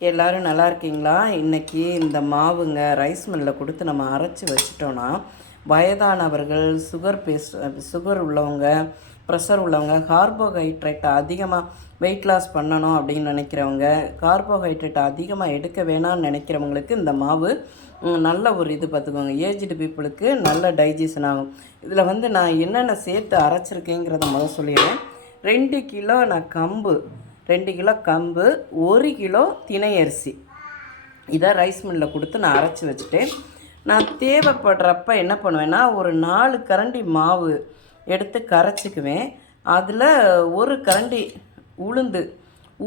எல்லோரும் நல்லா இருக்கீங்களா? இன்றைக்கி இந்த மாவுங்க ரைஸ் மில்லில் கொடுத்து நம்ம அரைச்சி வச்சிட்டோன்னா வயதானவர்கள், சுகர் உள்ளவங்க, ப்ரெஷர் உள்ளவங்க, கார்போஹைட்ரேட் அதிகமாக வெயிட் லாஸ் பண்ணணும் அப்படின்னு நினைக்கிறவங்க, கார்போஹைட்ரேட் அதிகமாக எடுக்க வேணாம்னு நினைக்கிறவங்களுக்கு இந்த மாவு நல்ல ஒரு இது பார்த்துக்கோங்க. ஏஜ்டு பீப்புளுக்கு நல்ல டைஜஷன் ஆகும். இதில் நான் என்னென்ன சேர்த்து அரைச்சிருக்கேங்கிறத சொல்லிடுறேன். 2 கிலோ நான் கம்பு, 2 கிலோ கம்பு, 1 கிலோ தினை அரிசி இதை ரைஸ் மில்லில் கொடுத்து நான் அரைச்சி வச்சுட்டேன். நான் தேவைப்படுறப்ப என்ன பண்ணுவேன்னா, ஒரு 4 கரண்டி மாவு எடுத்து கரைச்சிக்குவேன். அதில் 1 கரண்டி உளுந்து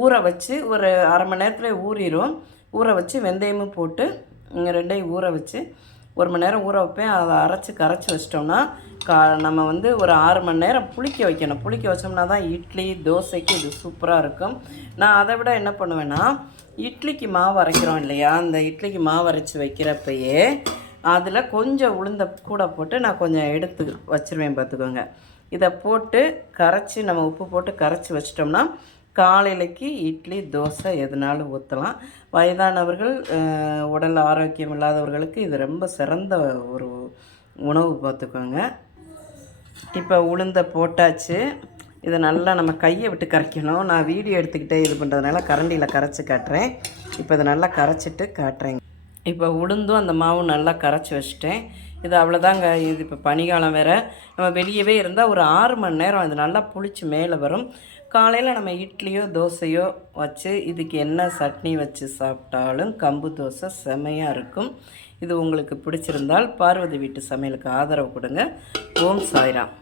ஊற வச்சு ஒரு அரை மணி நேரத்தில் ஊறிடும். ஊற வச்சு வெந்தயமும் போட்டு 2ஐயும் ஊற வச்சு 1 மணி நேரம் ஊற வைப்பேன். அதை கரைச்சி வச்சிட்டோம்னா நம்ம ஒரு 6 மணி நேரம் புளிக்க வைக்கணும். புளிக்க வச்சோம்னா தான் இட்லி, தோசைக்கு இது சூப்பராக இருக்கும். நான் அதை விட என்ன பண்ணுவேன்னா, இட்லிக்கு மாவு அரைக்கிறோம் இல்லையா, அந்த இட்லிக்கு மாவு அரைச்சி வைக்கிறப்பயே அதில் கொஞ்சம் உளுந்த கூட போட்டு நான் கொஞ்சம் எடுத்து வச்சுருவேன் பார்த்துக்கோங்க. இதை போட்டு கரைச்சி நம்ம உப்பு போட்டு கரைச்சி வச்சிட்டோம்னா காலையிலைக்கு இட்லி, தோசை எதுனாலும் ஊற்றலாம். வயதானவர்கள், உடல் ஆரோக்கியம் இல்லாதவர்களுக்கு இது ரொம்ப சிறந்த ஒரு உணவு பார்த்துக்கோங்க. இப்போ உளுந்த போட்டாச்சு. இதை நல்லா நம்ம கையை விட்டு கரைக்கணும். நான் வீடியோ எடுத்துக்கிட்டே இது பண்ணுறதுனால கரண்டியில் கரைச்சி காட்டுறேன். இப்போ இதை நல்லா கரைச்சிட்டு காட்டுறேங்க. இப்போ உளுந்தும் அந்த மாவும் நல்லா கரைச்சி வச்சுட்டேன். இது அவ்வளோதாங்க. இது இப்போ பனிக்காலம் வேறு, நம்ம வெளியவே இருந்தால் ஒரு 6 மணி நேரம் இது நல்லா புளிச்சு மேலே வரும். காலையில் நம்ம இட்லியோ தோசையோ வச்சு இதுக்கு என்ன சட்னி வச்சு சாப்பிட்டாலும் கம்பு தோசை செமையாக இருக்கும். இது உங்களுக்கு பிடிச்சிருந்தால் பார்வதி வீட்டு சமையலுக்கு ஆதரவு கொடுங்க. ஓம் சாய்ராம்.